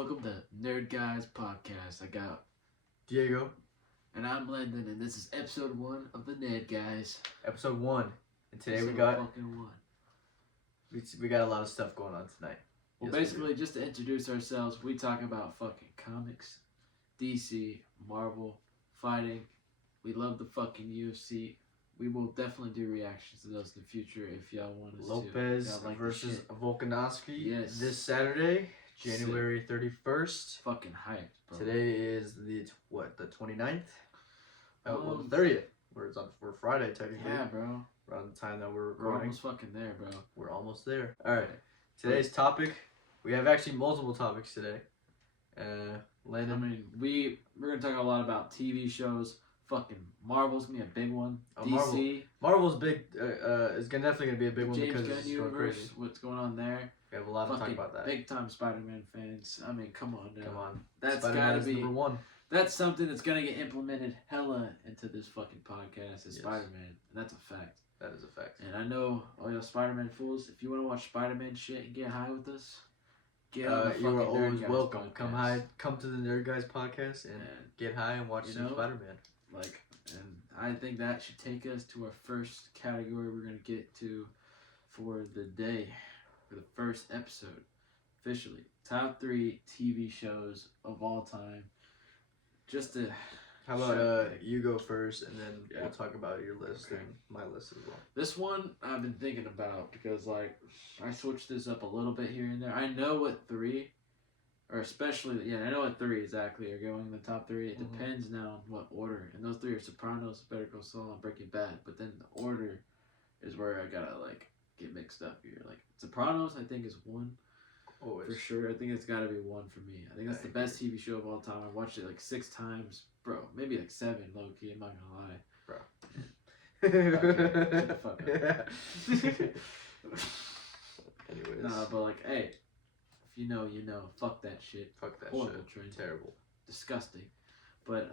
Welcome to Nerdguyspod. I got Diego. and I'm Lyndon, and this is episode 1 of the Nerd Guys. Episode 1. And today episode we got fucking 1. we got a lot of stuff going on tonight. Well, basically, just to introduce ourselves, we talk about fucking comics, DC, Marvel, fighting. We love the fucking UFC. We will definitely do reactions to those in the future if y'all want us Lopez to. Like versus Volkanovski. Yes. This Saturday, January 31st. Fucking hyped, bro. Today is the 29th? Well, the 30th. We're Friday technically. Yeah, bro. Around the time that we're We're recording. almost fucking there, bro. We're almost there. Alright. Today's topic. We have actually multiple topics today. Landon. I mean, we're gonna talk a lot about TV shows. Fucking Marvel's gonna be a big one. DC. Marvel's big. Is definitely gonna be a big one James because Gunn it's universe. crazy. What's going on there? We have a lot to talk Fucking about that. big time Spider-Man fans. I mean, come on now. Come on. That's Spider-Man gotta is be number one. That's something that's gonna get implemented hella into this fucking podcast. Is Yes. Spider-Man, and that's a fact. That is a fact. And I know all y'all Spider-Man fools. If you want to watch Spider-Man shit and get high with us, get on the You are fucking always Nerd Guys welcome. podcast. Come to the Nerd Guys podcast and get high and watch some Spider-Man. And I think that should take us to our first category we're gonna get to for the day, for the first episode, officially. Top 3 TV shows of all time. Just to How about you go first, and then Yeah. we'll talk about your list Okay. and my list as well. This one I've been thinking about because I switched this up a little bit here and there. I know what 3, or especially I know what 3 exactly are going in the top 3. It Mhm. depends now on what order, and those 3 are Sopranos, Better Call Saul, and Breaking Bad. But then the order is where I gotta get mixed up here. Sopranos, I think is 1 Always. for sure. I think it's gotta be 1 for me. I think that's the best TV show of all time. I watched it 6 times, bro. Maybe 7, low key. I'm not gonna lie. Bro. Okay, shut the fuck up. Anyways. Nah, but hey, if you know, you know. Fuck that shit. Fuck that Horrible shit. trend. Terrible. Disgusting. But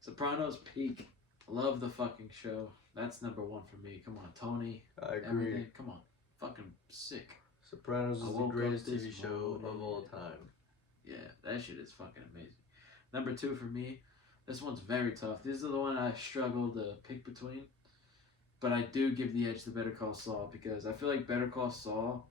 Sopranos peak. Love the fucking show. That's number 1 for me. Come on, Tony. I agree. Everything. Come on. Fucking sick. Sopranos I is the woke up greatest this TV show of morning. all time. Yeah, that shit is fucking amazing. Number 2 for me. This one's very tough. This is the one I struggle to pick between. But I do give the edge to Better Call Saul because I feel like Better Call Saul,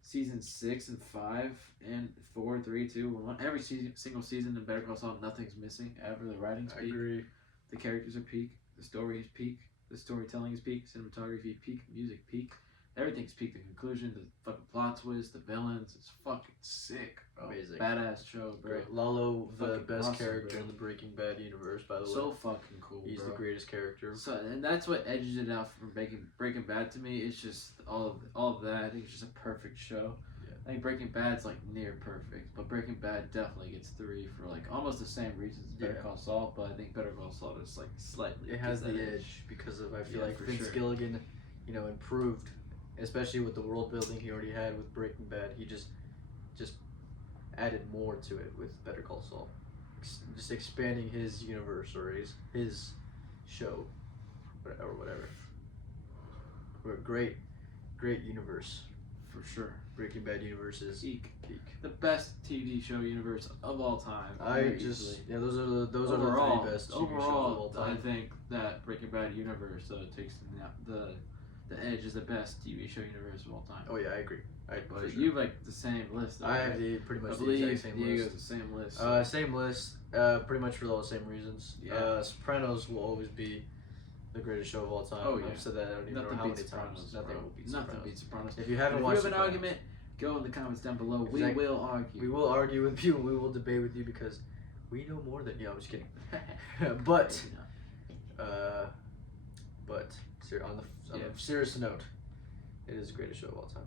season 6 and 5 and 4, 3, 2, 1. Every single season in Better Call Saul, nothing's missing ever. The writing's I peak. agree. The characters are peak. The story is peak. The storytelling is peak. Cinematography peak. Music peak. Everything's peak. The conclusion, the fucking plot twist, the villains. It's fucking sick, bro. Amazing. Badass show, bro. Great. Lalo, the Fucking best awesome, character bro. in the Breaking Bad universe, by the way. So fucking cool, He's bro. the greatest character. So, and that's what edges it out from Breaking Bad to me. It's just all of that. I think it's just a perfect show. Yeah. I think Breaking Bad's near perfect, but Breaking Bad definitely gets 3 for almost the same reasons as Better Yeah. Call Saul. But I think Better Call Saul is slightly. It has gets the that edge because of I feel Yeah, like for Vince sure. Gilligan, improved, especially with the world building he already had with Breaking Bad. He just added more to it with Better Call Saul, just expanding his universe or his show, or whatever. Great universe. For sure. Breaking Bad universe is Peak. peak. The best TV show universe of all time. Those are the overall, 3 best TV shows of all I time. think that Breaking Bad universe takes the edge is the best TV show universe of all time. Oh yeah, I agree. But for sure. you have the same list. Though, I have right? pretty I much the believe exact same Diego's list. the same list. Same list, pretty much for all the same reasons. Yeah. Sopranos will always be the greatest show of all time. Oh, yeah. I've said that I don't even Nothing know how beats many Sopranos. times. Nothing will beat Nothing Sopranos. beats Sopranos. If you haven't If you watched have an Sopranos, argument, go in the comments down below. Exactly. We will argue. we will argue with you and we will debate with you because we know more than you. I'm just kidding. But on a serious note, it is the greatest show of all time.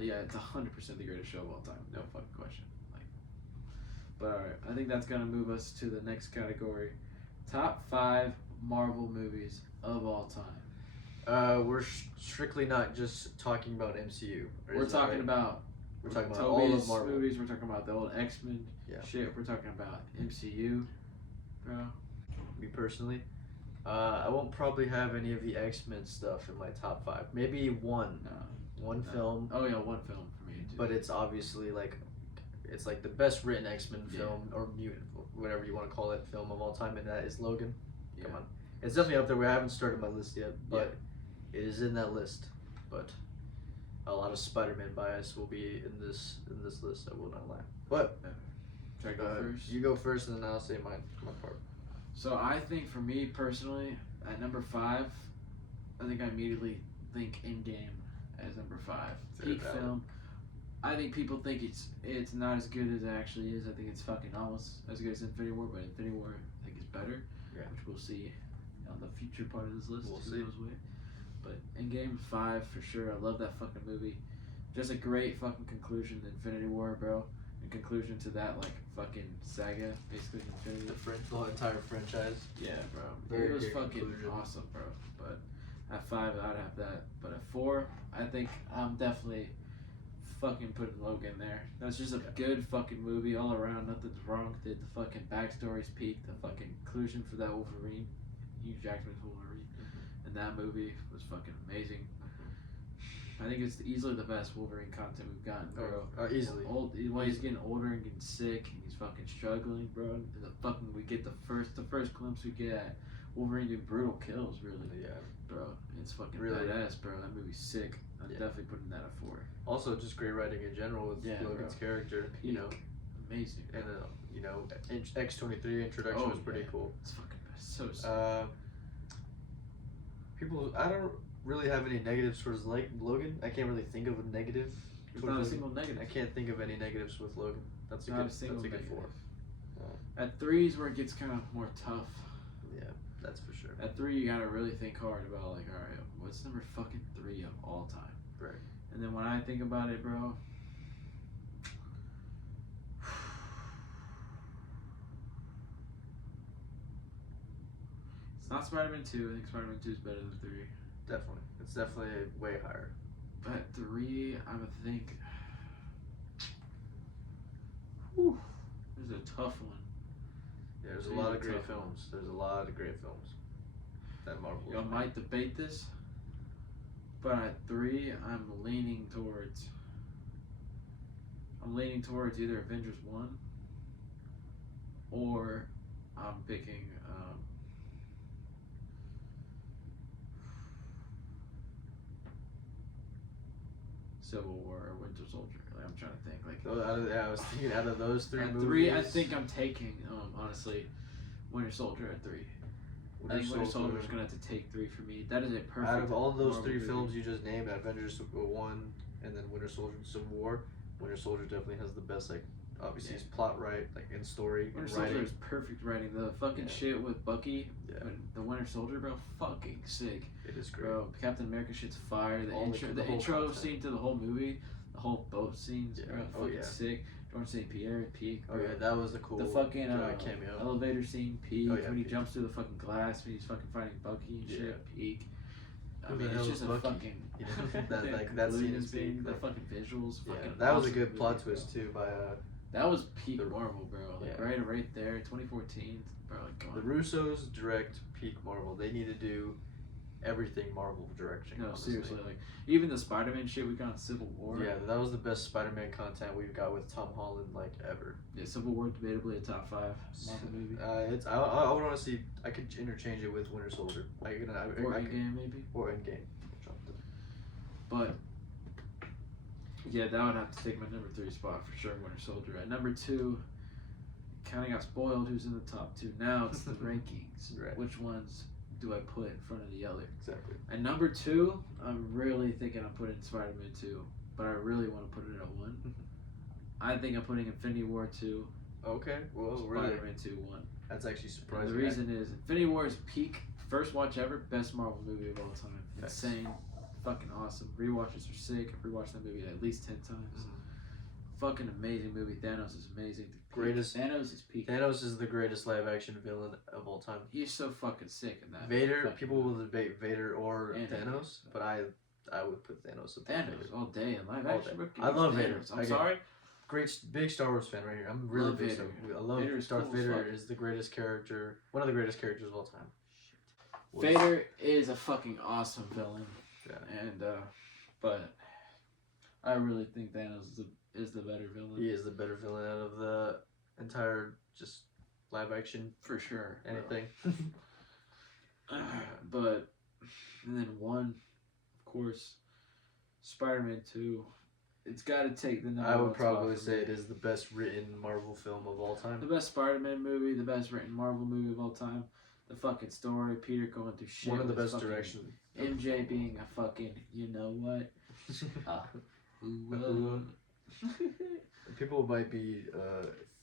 Yeah, it's 100% the greatest show of all time. No fucking question. But alright, I think that's gonna move us to the next category. Top 5 Marvel movies of all time. We're strictly not just talking about MCU. We're talking about all Toby's of Marvel movies. We're talking about the old X-Men shit. We're talking about MCU, bro. Me personally, I won't probably have any of the X-Men stuff in my top 5. Maybe one film. Oh yeah, one film for me too. But it's obviously it's like the best written X-Men film or mutant, whatever you want to call it, film of all time, and that is Logan. Yeah. Come on, it's definitely up there. I haven't started my list yet, but it is in that list. But a lot of Spider-Man bias will be in this list. I will not lie. But should I go first? You go first, and then I'll say my part. So I think for me personally, at number 5, I think I immediately think EndGame as number 5. Peak film. I think people think it's not as good as it actually is. I think it's fucking almost as good as Infinity War, but Infinity War I think is better. Yeah. Which we'll see on the future part of this list. We'll see. But EndGame 5 for sure. I love that fucking movie. Just a great fucking conclusion to Infinity War, bro. A conclusion to that like fucking saga, basically Infinity. The entire franchise. Yeah, bro. Very it was good fucking conclusion. awesome, bro. But at 5, I'd have that. But at 4, I think I'm definitely fucking putting Logan there. That's just a good fucking movie all around. Nothing's wrong with it. The fucking backstory's peak. The fucking conclusion for that Wolverine, Hugh Jackman's Wolverine, and that movie was fucking amazing. I think it's easily the best Wolverine content we've gotten, bro. Easily. While he's getting older and getting sick, and he's fucking struggling, bro. And we get the first glimpse we get at Wolverine doing brutal kills, really. Yeah. Bro, it's fucking really badass, bro. That movie's sick. I'm definitely putting that at 4. Also, just great writing in general with Logan's character. Peak. You know, amazing. And X-23 introduction was pretty cool. It's fucking best. So sick. I don't really have any negatives towards Logan. I can't really think of a negative. Not a single negative. I can't think of any negatives with Logan. That's a good 4. At 3 is where it gets kind of more tough. Yeah, that's for sure. At 3, you gotta really think hard about like, all right, what's number fucking 3 of all time? Right. And then when I think about it, bro, it's not Spider-Man 2. I think Spider-Man 2 is better than 3. Definitely. It's definitely way higher. But at 3, I would think. Whew, this is a tough one. Yeah, there's a lot of great films. There's a lot of great films that Marvel. Y'all might debate this, but at 3, I'm leaning towards either Avengers 1 or I'm picking Civil War or Winter Soldier. Like, I'm trying to think. I was thinking out of those 3 at movies. 3, I think I'm taking honestly Winter Soldier at 3. I think Winter Soldier is gonna have to take 3 for me. That is a perfect. Out of all those Marvel 3 movie. films you just named, Avengers 1 and then Winter Soldier and Civil War, Winter Soldier definitely has the best, like, obviously his plot right, like in story Winter and Soldier writing. is perfect writing. The fucking shit with Bucky, the Winter Soldier, bro, fucking sick. It is great. Bro, Captain America shit's fire. The The whole intro content. scene to the whole movie, the whole boat scenes, bro, fucking sick. George St. Pierre, peak. Oh yeah, that was the cool. The fucking cameo. elevator scene, peak. Oh, yeah, when he peak. jumps through the fucking glass, when he's fucking fighting Bucky and shit, peak. I Who the mean, hell it's is just Bucky? a fucking You know, that scene is being peak, the like- fucking visuals. Yeah, Fucking that was a awesome good plot movie, twist bro. too by That was peak Marvel, bro. Like Yeah. right there, 2014, bro. Like, come the on. Russos direct peak Marvel. They need to do everything Marvel direction. No, honestly. seriously, like even the Spider-Man shit we got in Civil War. Yeah, that was the best Spider-Man content we've got with Tom Holland, like ever. Yeah, Civil War debatably a top 5 Marvel movie. I would want to see. I could interchange it with Winter Soldier. Or EndGame maybe. Or EndGame. But yeah, that would have to take my number 3 spot for sure. Winter Soldier. At number 2, kind of got spoiled. Who's in the top 2? Now it's the rankings. Right. Which ones do I put in front of the other? Exactly. At number 2, I'm really thinking I'm putting Spider-Man 2, but I really want to put it at 1. I think I'm putting Infinity War 2. Okay. Well, really, Spider-Man 2 1. that's actually And surprising. the reason is Infinity War is peak, first watch ever, best Marvel movie of all time. Facts. Insane, fucking awesome. Rewatches are sick. I've rewatched that movie at least 10 times. Fucking amazing movie. Thanos is amazing. Greatest. Thanos is peak. Thanos is the greatest live-action villain of all time. He's so fucking sick in that. Vader. fucking People will debate Vader or And Thanos, but I would put Thanos above Thanos Vader. all day in live All action. day. But I love Thanos. Vader. I'm Again, sorry. Big Star Wars fan right here. I'm really Love big. Vader. I love Vader is Darth cool as Vader fuck. is the greatest character, one of the greatest characters of all time. Vader is a fucking awesome villain. Yeah. And but I really think Thanos is is the better villain. He is the better villain out of the entire just live action for sure. anything. But and then one, of course, Spider-Man 2. It's got to take the number. I would probably say it is the best written Marvel film of all time. The best Spider-Man movie, the best written Marvel movie of all time. The fucking story, Peter going through shit. One of the best directions. MJ being a fucking, you know what? People might be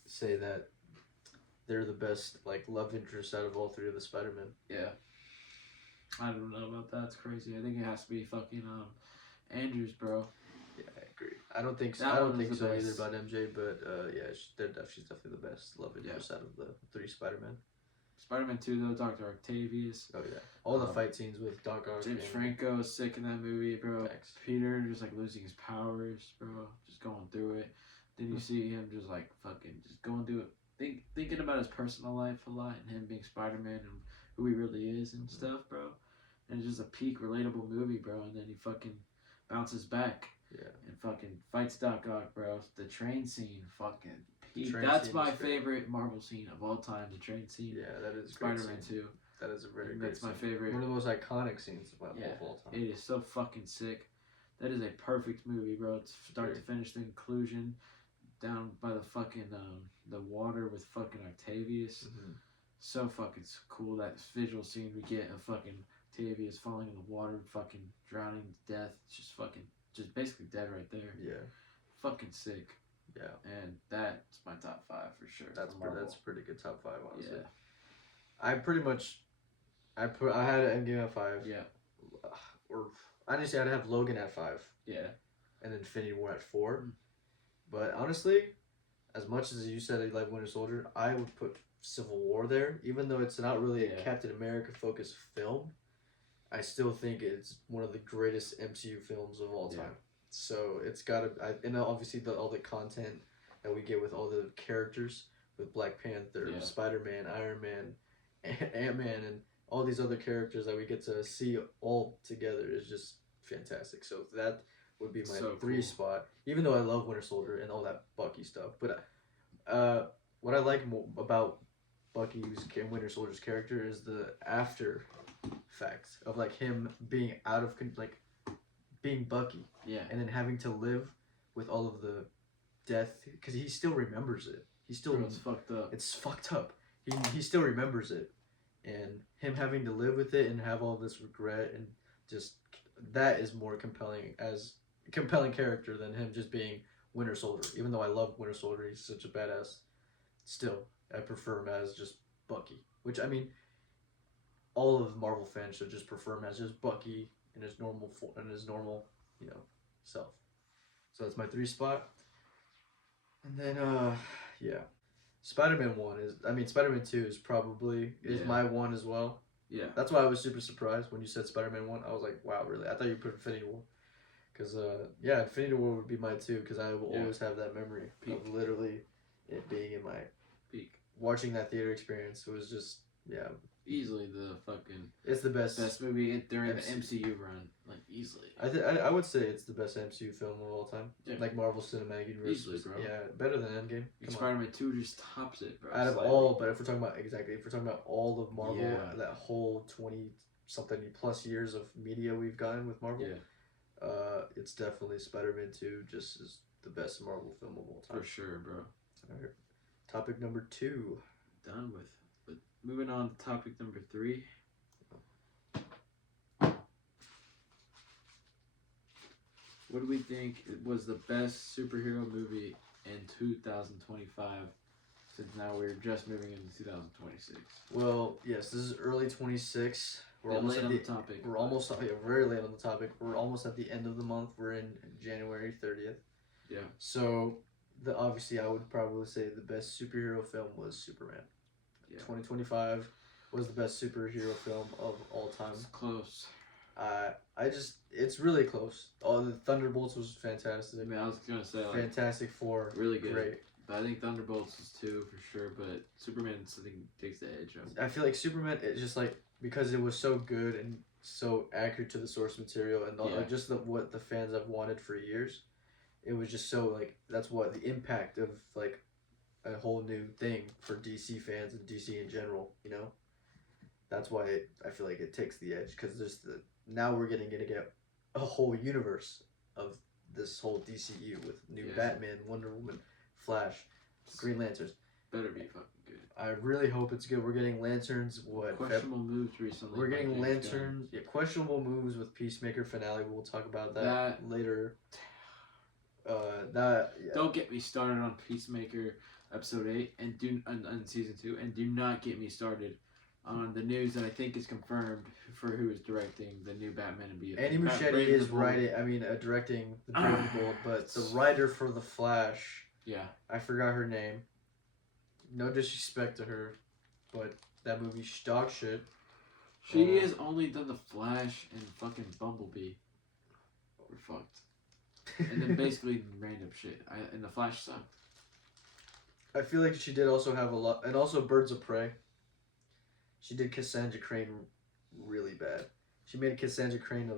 say that they're the best like love interest out of all three of the Spider-Men. Yeah. I don't know about that. It's crazy. I think it has to be fucking Andrews, bro. Yeah, I agree. I don't think so. That I don't one think is so the either best. about MJ, but yeah, she's definitely the best love interest out of the three Spider-Men. Spider-Man 2 though, Dr. Octavius. Oh yeah, all the fight scenes with Doc Ock. James Franco is sick in that movie, bro. Thanks. Peter just like losing his powers, bro. Just going through it. Then you see him just like fucking just going through it. Thinking about his personal life a lot and him being Spider-Man and who he really is and stuff, bro. And it's just a peak relatable movie, bro. And then he fucking bounces back. Yeah. And fucking fights Doc Ock, bro. The train scene, fucking peak. Train That's scene my is great. favorite Marvel scene of all time. The train scene. Yeah, that is Spider-Man 2. That is a very And great that's my scene. favorite. One of the most iconic scenes of all time. It is so fucking sick. That is a perfect movie, bro. It's start to finish. The inclusion down by the fucking the water with fucking Octavius. Mm-hmm. So fucking cool. That visual scene we get of fucking Octavius falling in the water, fucking drowning to death. It's just basically dead right there. Yeah. Fucking sick. Yeah. And that's my top 5 for sure. That's a pretty good top 5, honestly. Yeah. I had Endgame at 5. Yeah. Or honestly, I'd have Logan at 5. Yeah. And Infinity War at 4. But honestly, as much as you said I like Winter Soldier, I would put Civil War there, even though it's not really a Captain America focused film. I still think it's one of the greatest MCU films of all time. Yeah. So it's gotta, and obviously all the content that we get with all the characters, with Black Panther, Spider-Man, Iron Man, Ant-Man, and all these other characters that we get to see all together is just fantastic. So that would be my 3 spot, even though I love Winter Soldier and all that Bucky stuff. But what I like about Bucky's and Winter Soldier's character is the after fact of like him being out of like being Bucky, and then having to live with all of the death because he still remembers it. It's fucked up. It's fucked up. He still remembers it, and him having to live with it and have all this regret and just that is more compelling character than him just being Winter Soldier. Even though I love Winter Soldier, he's such a badass. Still, I prefer him as just Bucky. Which I mean, all of Marvel fans should just prefer him as just Bucky in his normal self. So that's my 3 spot. And then Spider-Man 2 is probably my 1 as well. Yeah. That's why I was super surprised when you said Spider-Man 1. I was like, wow, really? I thought you put Infinity War. Because, Infinity War would be my 2 because I will always have that memory of literally it being in my peak. Watching that theater experience was just, easily the fucking... It's the best movie during the MCU run. Like, easily. I would say it's the best MCU film of all time. Yeah. Like Marvel Cinematic Universe. Easily, bro. Yeah, better than EndGame. Spider-Man 2 just tops it, bro. Out of all, but if we're talking about all of Marvel, that whole 20-something plus years of media we've gotten with Marvel, it's definitely Spider-Man 2 just is the best Marvel film of all time. For sure, bro. All right. Topic number 2. Done with. But moving on to topic number 3. What do we think was the best superhero movie in 2025? Since now we're just moving into 2026. Well, yes, this is early 26. We're almost late on the topic. We're almost very late on the topic. We're almost at the end of the month. We're in January 30th. Yeah. So, obviously, I would probably say the best superhero film was Superman. Yeah. 2025 was the best superhero film of all time. It's close. It's really close. All the Thunderbolts was fantastic. I mean, I was gonna say Fantastic Four, really good. Great. But I think Thunderbolts is 2 for sure. But Superman, I think, takes the edge. I feel like Superman, it's just like because it was so good and so accurate to the source material and just what the fans have wanted for years. it was just so like that's what the impact of like a whole new thing for DC fans and DC in general. That's why I feel like it takes the edge because now we're gonna get a whole universe of this whole DCU with new Batman, Wonder Woman, Flash, Green Lanterns. Better be fucking good. I really hope it's good. We're getting Lanterns. Questionable moves recently. We're getting Lanterns. Yeah, questionable moves with Peacemaker finale. We'll talk about that later. Don't get me started on Peacemaker episode 8 and season 2, and do not get me started on the news that I think is confirmed for who is directing the new Batman and Beyond. Andy Muschietti is directing the Brave and the Bold, but the writer for the Flash. Yeah. I forgot her name. No disrespect to her, but that movie dog shit. She has only done the Flash and fucking Bumblebee. We're fucked. And then basically random shit. And the Flash sucked. I feel like she did also have a lot, and also Birds of Prey. She did Cassandra Crane really bad. She made Cassandra Crane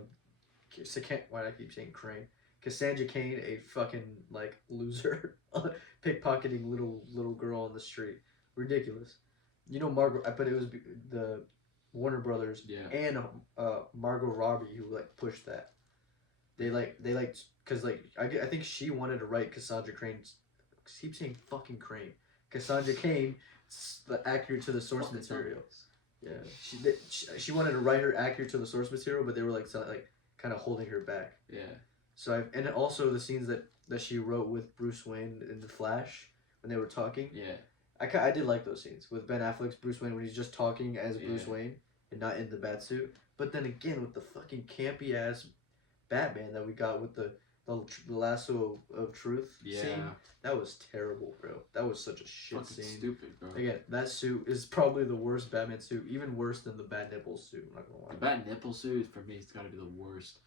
why do I keep saying Crane? Cassandra Cain a fucking like loser, pickpocketing little girl on the street. Ridiculous. Margot. I bet it was the Warner Brothers and Margot Robbie who like pushed that. They because I think she wanted to write Cassandra Crane. Keep saying fucking Crane. Cassandra Cain, accurate to the source material. Yeah, she wanted to write her accurate to the source material, but they were like kind of holding her back. Yeah. So and also the scenes that she wrote with Bruce Wayne in the Flash when they were talking. Yeah. I did like those scenes with Ben Affleck's Bruce Wayne when he's just talking as Bruce Wayne and not in the bat suit. But then again with the fucking campy ass Batman that we got with the lasso of truth scene, that was terrible, bro. That was such a shit fucking scene. Stupid, bro. Again, that suit is probably the worst Batman suit, even worse than the Bat Nipple suit. I'm not gonna lie. The Bat Nipple suit for me has got to be the worst.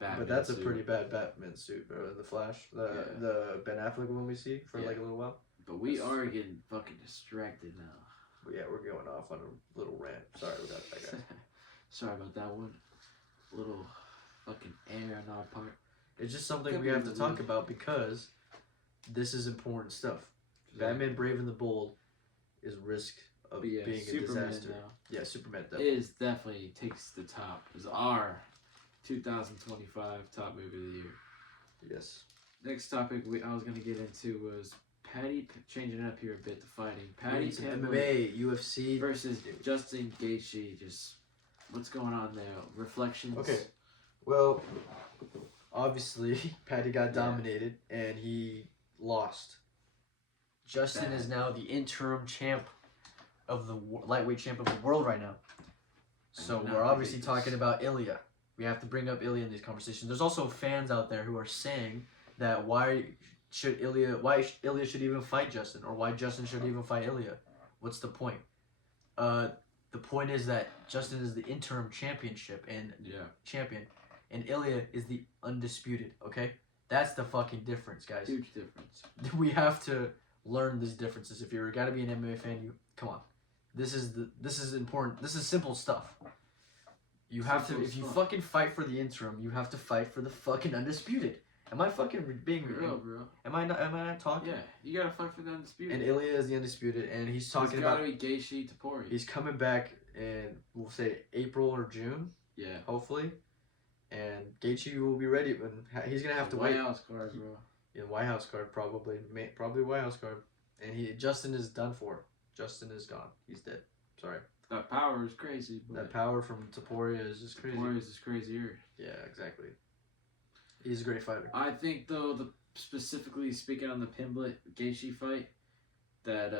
Batman but that's suit. A pretty bad Batman suit, bro. The Flash, the Ben Affleck one we see for like a little while. But we are getting fucking distracted now. But yeah, we're going off on a little rant. Sorry about that, guy. Sorry about that one. A little fucking air on our part. It's just something we have to talk about because this is important stuff. Batman Brave and the Bold is risk of being Superman a disaster. Now. Yeah, Superman definitely. It is definitely takes the top. Is our 2025 top movie of the year. Yes. Next topic I was going to get into was changing it up here a bit, the fighting. Paddy MMA, UFC. Versus Justin Gaethje. Just what's going on there? Reflections. Okay. Well, obviously, Paddy got dominated and he lost. Justin is now the interim champ of the lightweight champ of the world right now. So we're obviously talking about Ilya. We have to bring up Ilya in these conversations. There's also fans out there who are saying that why Ilya should even fight Justin, or why Justin should even fight Ilya. What's the point? The point is that Justin is the interim champion, and Ilya is the undisputed. Okay, that's the fucking difference, guys. Huge difference. We have to learn these differences. If you're gotta be an MMA fan, come on. This is important. This is simple stuff. You have to, if you fucking fight for the interim, you have to fight for the fucking undisputed. Am I fucking being real, bro? Am I not talking? Yeah, you gotta fight for the undisputed. And Ilya is the undisputed, and he's talking about. It's gotta be Gaethje Topuria. He's coming back in, we'll say April or June. Yeah. Hopefully, and Gaethje will be ready, but he's gonna have to wait. White House card, bro. Yeah, White House card probably White House card, and Justin is done for. Justin is gone. He's dead. Sorry. That power is crazy. That power from Topuria is just crazy. Topuria is just crazier. Yeah, exactly. He's a great fighter. I think, though, specifically speaking on the Pimblett Gaethje fight, that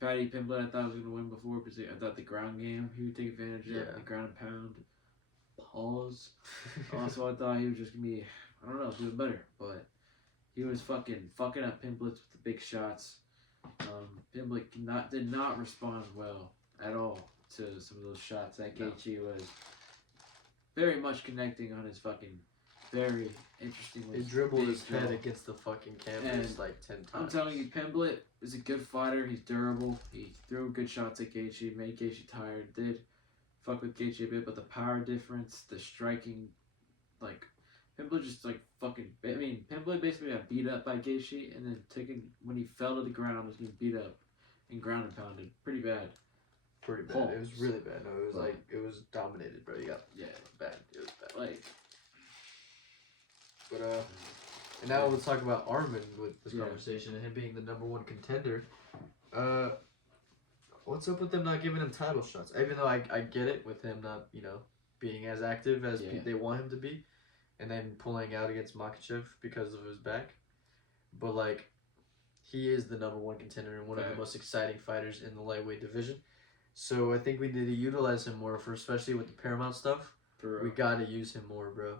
Paddy Pimblett I thought was going to win before because I thought the ground game he would take advantage of, the ground and pound. Pause. Also, I thought he was just going to be, I don't know, doing better, but he was fucking up Pimblett with the big shots. Pimblett did not respond well at all to some of those shots that Gaethje was very much connecting on his fucking very interesting. He dribbled his head against the fucking canvas like 10 times. I'm telling you, Pimblett is a good fighter. He's durable. He threw good shots at Gaethje, made Gaethje tired. Did fuck with Gaethje a bit, but the power difference, the striking, like Pimpler just like fucking. I mean, Pimpler basically got beat up by Gaethje, and then taken when he fell to the ground, was getting beat up and ground and pounded pretty bad. Pretty bad. It was really bad. No, it was it was dominated, bro. Bad. It was bad. Like, but and now let's talk about Armin with this conversation and him being the #1 contender. What's up with them not giving him title shots? Even though I get it with him not being as active as they want him to be, and then pulling out against Makhachev because of his back, but like, he is the #1 contender and one of the most exciting fighters in the lightweight division. So I think we need to utilize him more especially with the Paramount stuff. We gotta use him more, bro.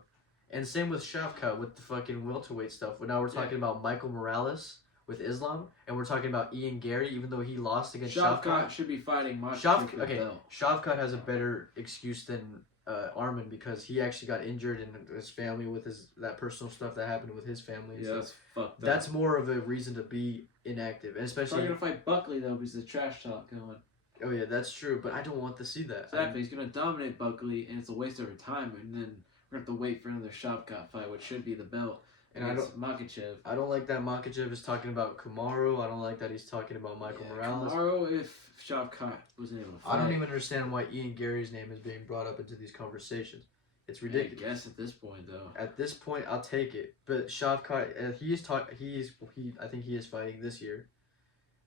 And same with Shavkat with the fucking welterweight stuff. Now we're talking about Michael Morales with Islam, and we're talking about Ian Gary, even though he lost against Shavkat. Should be fighting Shavkat has a better excuse than Armin because he actually got injured in his family with that personal stuff that happened with his family. Yeah, that's fucked up. That's more of a reason to be inactive, and especially. He's gonna fight Buckley though because the trash talk going. Oh yeah, that's true, but I don't want to see that. Exactly, he's gonna dominate Buckley, and it's a waste of our time. And then we're gonna have to wait for another Shavkat fight, which should be the belt. And Makhachev. I don't like that Makhachev is talking about Kamaru. I don't like that he's talking about Michael Morales. Kamaru, if Shavkat wasn't able to fight. I don't even understand why Ian Gary's name is being brought up into these conversations. It's ridiculous. I guess at this point, though. At this point, I'll take it. But Shavkat, I think he is fighting this year,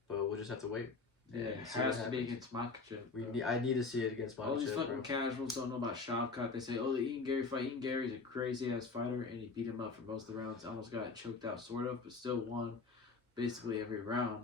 but we'll just have to wait. Yeah, it has to be against Makhachev. I need to see it against Makhachev. All these fucking casuals don't know about Shavkat. They say, oh, the Ian Gary fight. Ian Gary's a crazy-ass fighter, and he beat him up for most of the rounds. Almost got choked out, sort of, but still won basically every round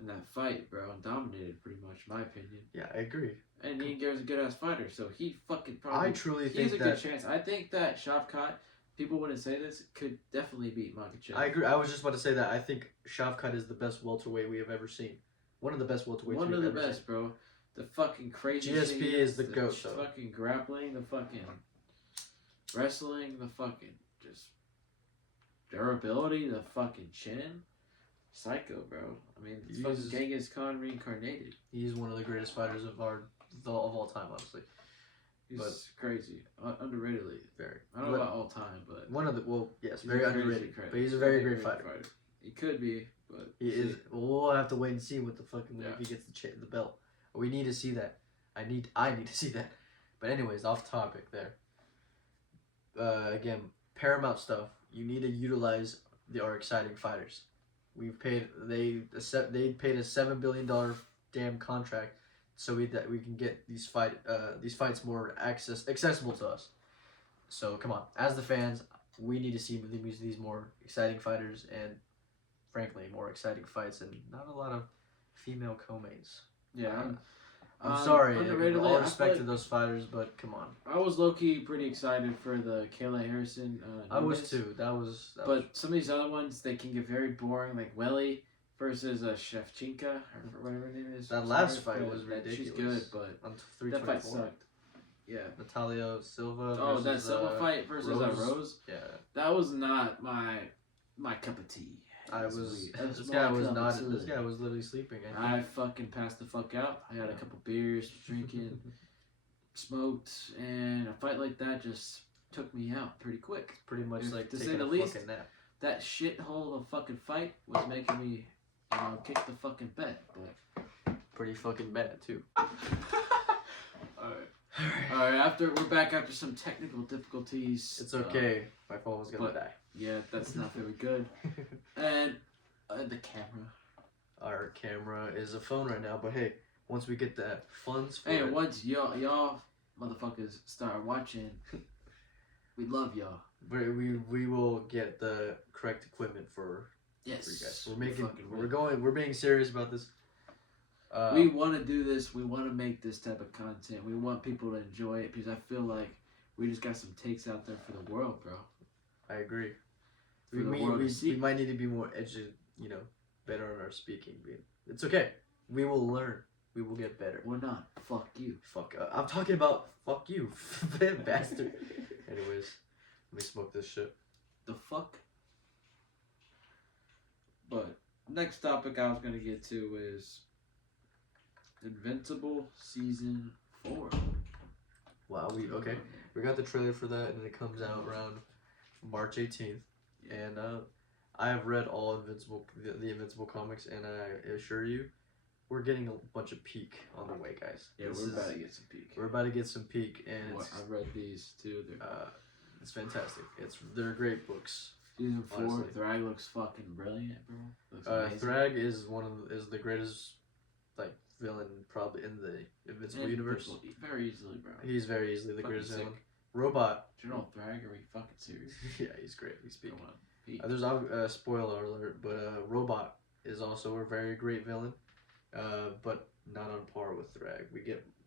in that fight, bro, and dominated pretty much, in my opinion. Yeah, I agree. And Ian Gary's a good-ass fighter, so he fucking probably... I truly think he's a good chance. I think that Shavkat, people wouldn't say this, could definitely beat Makhachev. I agree. I was just about to say that. I think Shavkat is the best welterweight we have ever seen. One of the best welterweights. One of the best, bro. The fucking crazy. GSP is the goat, though. The fucking grappling, the fucking wrestling, the fucking just durability, the fucking chin. Psycho, bro. I mean, it's fucking Genghis Khan reincarnated. He's one of the greatest fighters of all time, honestly. He's crazy, underratedly. Very. I don't know about all time, but one of the very underrated. But he's a very great fighter. He could be. But he is. Well, we'll have to wait and see what the fucking if he gets the belt. We need to see that. I need to see that. But anyways, off topic there. Again, Paramount stuff. You need to utilize our exciting fighters. They paid a $7 billion damn contract so we can get these fights more accessible to us. So come on, as the fans, we need to see these more exciting fighters and. Frankly, more exciting fights and not a lot of female co-mains. Yeah, I'm sorry. All respect to those fighters, but come on. I was low-key pretty excited for the Kayla Harrison. I was too. But some of these other ones, they can get very boring, like Welly versus Shevchenko, or whatever her name is. That last fight was ridiculous. She's good, but that fight sucked. Yeah. Natalia Silva. Oh, that Silva fight versus Rose. Yeah. That was not my cup of tea. This guy was literally sleeping. I fucking passed the fuck out. I had a couple beers, drinking, smoked, and a fight like that just took me out pretty quick. Pretty much like to say the least. That shithole of a fucking fight was making me, kick the fucking bed. But pretty fucking bad too. Alright. After we're back after some technical difficulties. It's okay. My phone was gonna die. Yeah, that's not very good. And the camera. Our camera is a phone right now, but hey, once we get the funds for it. Once y'all motherfuckers start watching, we love y'all. We will get the correct equipment for you guys. We're being serious about this. We want to do this. We want to make this type of content. We want people to enjoy it because I feel like we just got some takes out there for the world, bro. I agree. We might need to be more better on our speaking. It's okay. We will learn. We will get better. We're not. Fuck you. I'm talking about fuck you, bastard. Anyways, let me smoke this shit. The fuck? But next topic I was going to get to is Invincible Season 4. Wow, we got the trailer for that, and it comes out around March 18th, Yeah. and I have read all the Invincible comics, and I assure you, we're getting a bunch of peak on the way, guys. Yeah, we're about to get some peak. We're about to get some peak, and I've read these too. it's fantastic. They're great books. Season 4, honestly. Thrag looks fucking brilliant, bro. Looks amazing. Thrag is the greatest like villain probably in the Invincible universe. Very easily, bro. He's very easily the Fucking greatest sick. villain. Robot. General Thrag, are we fucking serious? Yeah, he's great. He's peak. Come on, peak. There's a spoiler alert, but Robot is also a very great villain, but not on par with Thrag.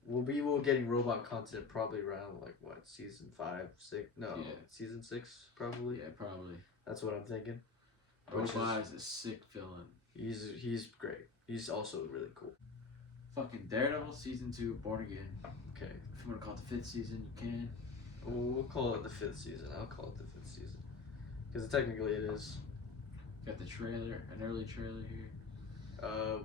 We'll be getting Robot content probably around like what, season 5, 6? No, season 6 probably. Yeah, probably. That's what I'm thinking. Robot is a sick villain. He's great. He's also really cool. Fucking Daredevil season 2, Born Again. Okay. If you want to call it the 5th season, you can. We'll call it the 5th season. I'll call it the 5th season. Because technically it is. Got the trailer, an early trailer here. Looking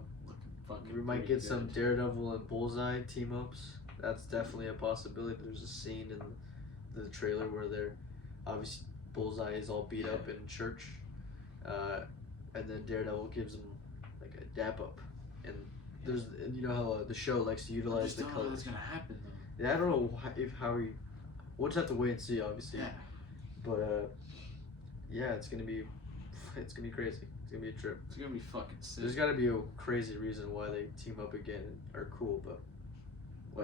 fucking We might pretty get some good. Daredevil and Bullseye team ups. That's definitely a possibility. There's a scene in the trailer where they're obviously Bullseye is all beat up in church, and then Daredevil gives him like a dap up, and there's you know how the show likes to utilize the I just don't know colors. what's gonna happen though. Yeah, I don't know how he. We'll just have to wait and see, obviously. Yeah. But yeah, it's gonna be crazy. It's gonna be a trip. It's gonna be fucking sick. There's got to be a crazy reason why they team up again and are cool, but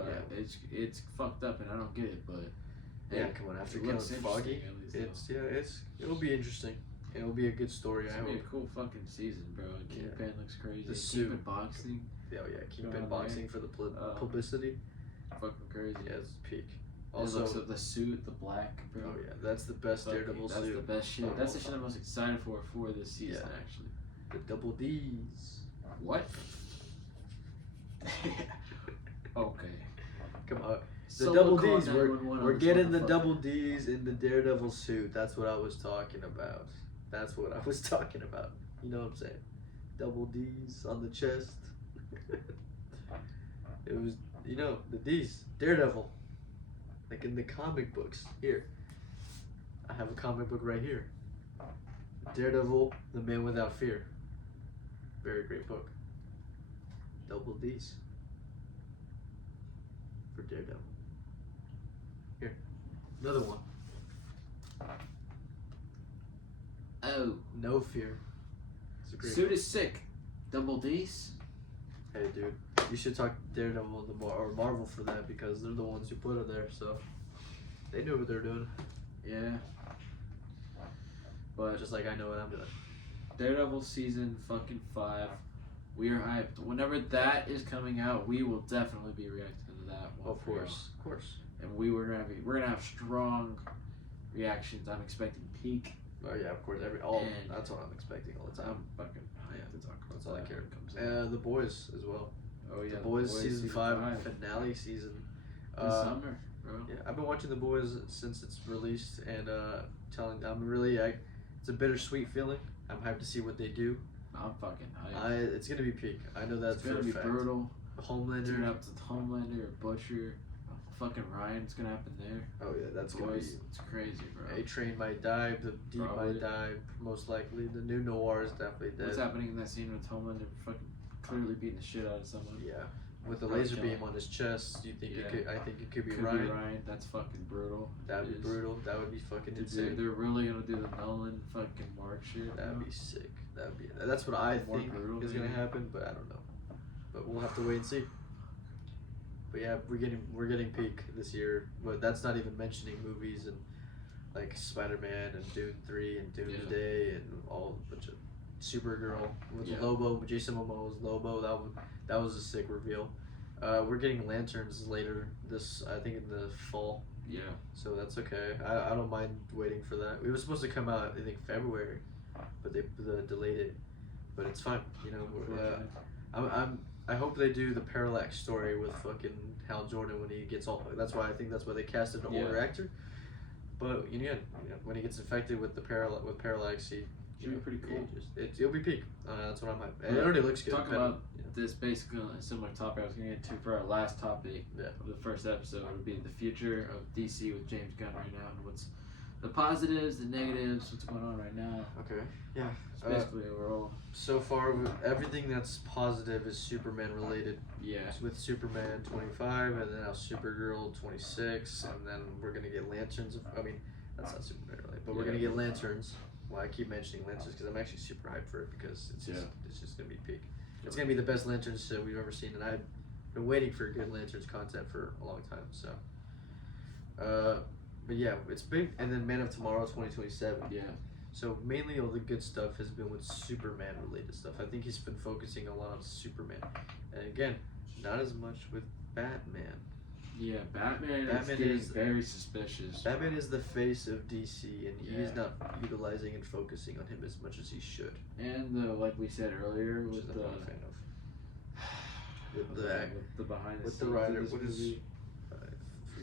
yeah, it's fucked up and I don't get it, but yeah, come on, after it killing looks Foggy, interesting, it'll be interesting. It'll be a good story. It's I gonna be hope. a cool fucking season, bro. Kingpin looks crazy. The suit. Kingpin boxing, Oh yeah, keep Going in on boxing for the publicity. fucking crazy. Yeah, it's peak. Also, Also, the suit, the black, bro. oh yeah, that's the best Daredevil That's suit. the best shit. of That's all the shit time. I'm most excited for this season, Yeah. actually. The double D's. What? Okay. Come on. The Solo double call D's. 911 on We're this getting the motherfucker. double D's in the Daredevil suit. That's what I was talking about. That's what I was talking about. You know what I'm saying? Double D's on the chest. It was, the D's. Daredevil. Like in the comic books. Here. I have a comic book right here. Daredevil, the Man Without Fear. Very great book. Double D's. For Daredevil. Here. Another one. Oh, No Fear. It's a great suit book. is sick. Double D's. Hey, dude. You should talk to Daredevil or Marvel for that because they're the ones who put it there, so they know what they're doing. Yeah. But Just like I know what I'm doing. Daredevil season fucking 5. We are hyped. Whenever that is coming out, we will definitely be reacting to that one. Of course. And we're gonna have strong reactions. I'm expecting peak. Oh yeah, of course. And That's what I'm expecting all the time. I'm fucking hyped to talk about That's all I that care. when it comes out. The Boys as well. Oh yeah, The Boys season 5 finale season. This summer, bro. Yeah, I've been watching The Boys since it's released, and it's a bittersweet feeling. I'm hyped to see what they do. I'm fucking hyped. It's gonna be peak. I know that's It's gonna for a be fact. brutal. Homelander. Turn up to Homelander or Butcher. Fucking Ryan's gonna happen there. Oh yeah, that's gonna Boys, be. it's crazy, bro. A Train might die. The D Probably. might die. Most likely, the new Noir is definitely dead. What's happening in that scene with Homelander fucking clearly beating the shit out of someone? Yeah, with the Probably laser kill beam him. on his chest. You think it could? I think it could be Could Ryan. be Ryan. That's fucking brutal. That'd It be is. brutal. That would be fucking Dude, insane. they're really gonna do the Nolan fucking Mark shit. That'd bro. be sick. That's what I More think brutal, is gonna maybe. happen, but I don't know. But we'll have to wait and see. But yeah, we're getting peak this year. But that's not even mentioning movies and like Spider-Man and Dune 3 and Doomsday and all a bunch of Supergirl with Lobo. Jason Momoa's Lobo. That was a sick reveal. We're getting Lanterns later I think in the fall. Yeah. So that's okay. I don't mind waiting for that. It was supposed to come out I think February, but they delayed it. But it's fine. Unfortunately. I hope they do the Parallax story with fucking Hal Jordan when he gets all. That's why they casted an older actor. But when he gets infected with Parallax, he Should be pretty cool. It'll be peak. That's what I'm hyped. And it already looks good. Talk about this basically on a similar topic I was going to get to for our last topic Yeah. of the first episode would be the future of DC with James Gunn right now and what's the positives, the negatives, what's going on right now. Okay. Yeah. It's basically overall. So far, everything that's positive is Superman related. Yeah. It's with Superman 25, and then now Supergirl 26, and then we're gonna get Lanterns. I mean, that's not Superman related, but we're gonna get Lanterns. Well, I keep mentioning Lanterns because I'm actually super hyped for it because it's just gonna be peak. It's gonna be the best Lanterns show we've ever seen, and I've been waiting for good Lanterns content for a long time. So, but yeah, it's big. And then Man of Tomorrow 2027. Yeah. So mainly all the good stuff has been with Superman related stuff. I think he's been focusing a lot on Superman, and again, not as much with Batman. Yeah, Batman is very suspicious. Batman is the face of DC, and he is not utilizing and focusing on him as much as he should. And like we said earlier, with I'm not a fan of. With the behind the with scenes the writer, of this what is movie.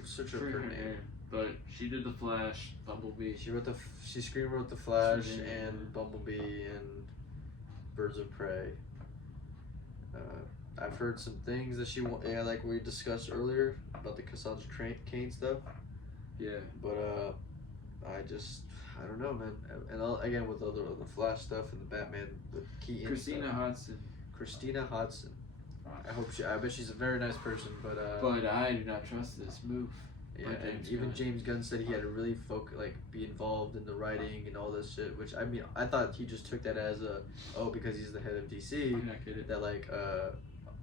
Search up her name. But she did the Flash, Bumblebee. She screenwrote the Flash She did, and Bumblebee and Birds of Prey. I've heard some things that she like we discussed earlier about the Cassandra Cain stuff. Yeah. But I don't know, man. And again with the Flash stuff and the Batman with Christina Hodson. I bet she's a very nice person, but I do not trust this move. Yeah, and even James Gunn said he had to really be involved in the writing and all this shit. Which I mean, I thought he just took that as because he's the head of DC, that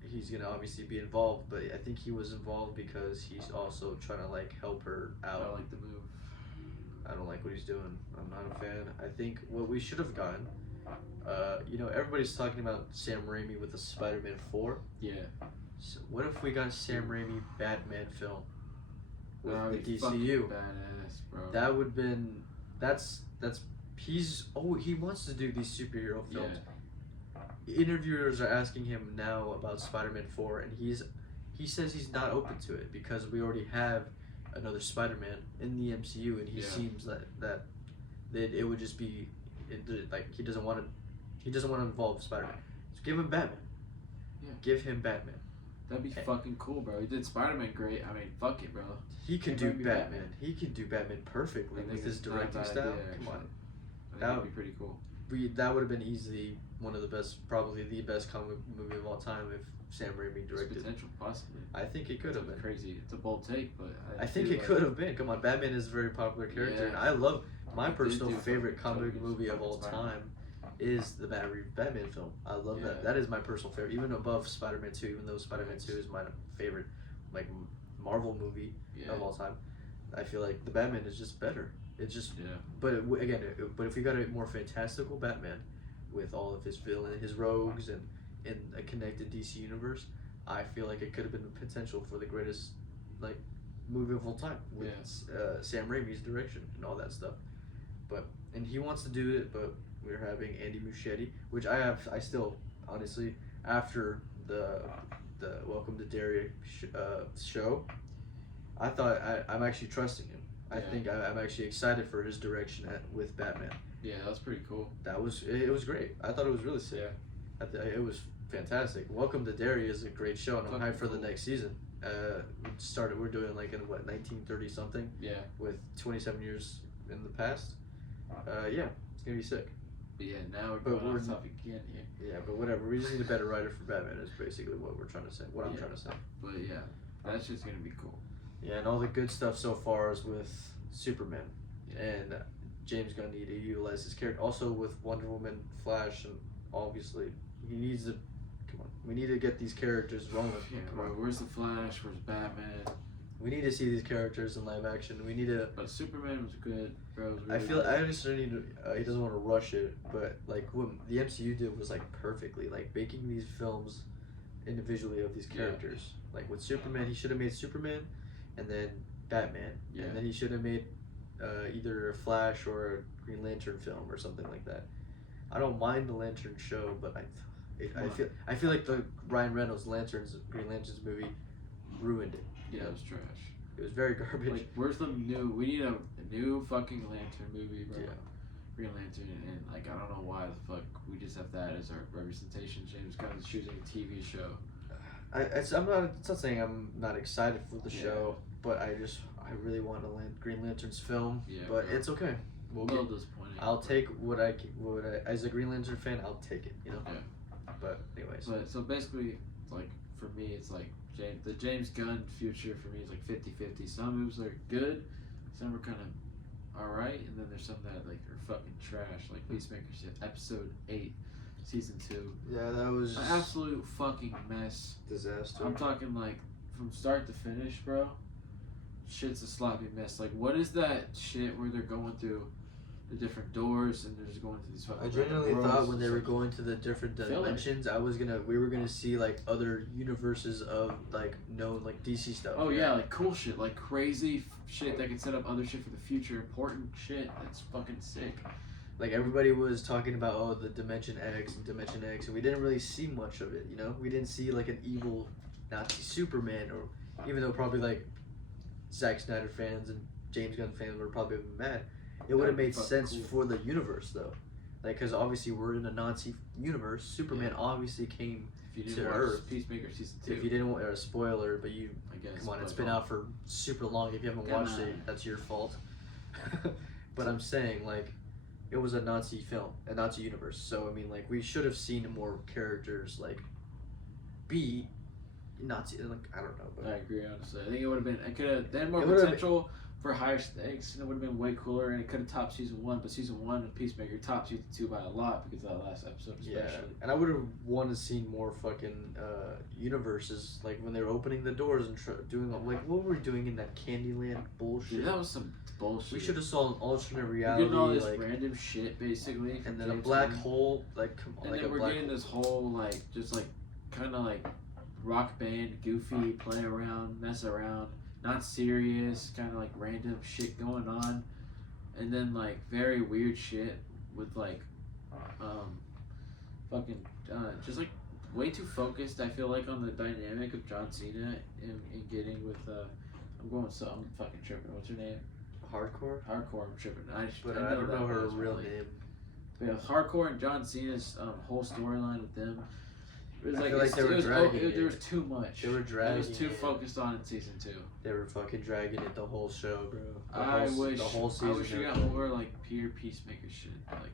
he's gonna obviously be involved. But I think he was involved because he's also trying to help her out. I like the move. I don't like what he's doing. I'm not a fan. I think what we should have gotten. Everybody's talking about Sam Raimi with the Spider-Man 4. Yeah. So what if we got Sam Raimi Batman film with the DCU? Badass, bro. That would been he wants to do these superhero films. Yeah. Interviewers are asking him now about Spider-Man 4, and he says he's not open to it because we already have another Spider-Man in the MCU, and he seems that it would just be he doesn't want to involve Spider-Man. So give him Batman. Yeah. Give him Batman. That'd be fucking cool, bro. He did Spider-Man great. I mean, fuck it, bro. He can do Batman. He can do Batman perfectly with his directing style. Come on. That would be pretty cool. That would have been easily one of the best, probably the best comic movie of all time if Sam Raimi directed. Potential, possibly. I think it could have been. Crazy. It's a bold take, but I think it could have been. Come on, Batman is a very popular character, and I love my personal favorite comic movie of all time is the Batman film. I love that. That is my personal favorite, even above Spider-Man 2. Even though Spider-Man 2 is my favorite, Marvel movie of all time. I feel like the Batman is just better. It's just, but if we got a more fantastical Batman with all of his villains, his rogues, and in a connected DC universe, I feel like it could have been the potential for the greatest movie of all time with Sam Raimi's direction and all that stuff. And he wants to do it, but we're having Andy Muschietti, which I still honestly after the Welcome to Derry show, I thought I'm actually trusting him. I think I'm actually excited for his direction with Batman. Yeah, that was pretty cool. It was great. I thought it was really sick. Yeah. It was fantastic. Welcome to Derry is a great show, and I'm hyped for the next season. We're doing in 1930 something. Yeah. With 27 years in the past. It's gonna be sick. But now we're going off topic again here. Yeah, but whatever. We just need a better writer for Batman is basically what we're trying to say. I'm trying to say. But that's just gonna be cool. Yeah, and all the good stuff so far is with Superman, and James Gunn need to utilize his character. Also with Wonder Woman, Flash, and obviously he needs to. Come on, we need to get these characters rolling. Yeah, bro, where's the Flash? Where's Batman? We need to see these characters in live action. We need to. But Superman was good, bro. Was really I understand he doesn't want to rush it, but what the MCU did was perfectly making these films individually of these characters. With Superman, he should have made Superman, and then Batman, and then he should have made either a Flash or a Green Lantern film or something like that. I don't mind the Lantern show, but I feel like the Ryan Reynolds Green Lanterns movie ruined it. Yeah, it was trash. It was very garbage. Where's the new? We need a new fucking Lantern movie, bro. Yeah. Green Lantern, and I don't know why the fuck we just have that as our representation. James Gunn is choosing a TV show. It's not saying I'm not excited for the show, but I I really want a Green Lantern's film, Yeah, but bro. it's okay. A little disappointing. I'll take what I as a Green Lantern fan, I'll take it. You know. Yeah. But anyways. But so basically, like for me, it's like the James Gunn future for me is like 50-50. Some movies are good, some are kind of alright, and then there's some that like are fucking trash, like Peacemaker shit, episode 8, season 2. Yeah, that was an absolute fucking mess. Disaster. I'm talking like from start to finish, bro. Shit's a sloppy mess. Like, what is that shit where they're going through the different doors and they're just going through these fucking. I genuinely thought when they were going to the different dimensions, we were gonna see like other universes of like known like DC stuff. Oh yeah, like cool shit, like crazy shit that can set up other shit for the future, important shit. That's fucking sick. Like everybody was talking about the Dimension X, and we didn't really see much of it. You know, we didn't see like an evil Nazi Superman, or even though probably like Zack Snyder fans and James Gunn fans were probably mad. It would have made sense for the universe though, like because obviously we're in a Nazi universe. Superman obviously came to Earth. Peacemaker season 2. If you didn't want a spoiler, but you come on, it's been out for super long. If you haven't watched it, that's your fault. But I'm saying like it was a Nazi film, a Nazi universe. So I mean like we should have seen more characters like be Nazi. Like I don't know. But I agree honestly. I think it would have been. It could have. They had more potential for higher stakes, and it would have been way cooler, and it could have topped season 1. But season 1 of Peacemaker topped season 2 by a lot because of that last episode, especially. Yeah, and I would have wanted to see more fucking universes, like when they were opening the doors and doing like what were we doing in that Candyland bullshit? Yeah, that was some bullshit. We should have saw an alternate reality, we're getting all this like random shit basically, and then a black hole, like come on, and like then a we're black getting this whole like just like kind of like rock band, goofy, play around, mess around. Not serious, kind of like random shit going on, and then like very weird shit with like, fucking, just like way too focused. I feel like on the dynamic of John Cena in getting with I'm fucking tripping. What's her name? Hardcore. I'm tripping. I don't know her real name. But yeah, Hardcore and John Cena's whole storyline with them. It was I like, feel like they were dragging it. There was too much. They were dragging it. was too it. focused on in season 2. They were fucking dragging it the whole show, bro. I wish the whole season. I wish we got more like pure Peacemaker shit. Like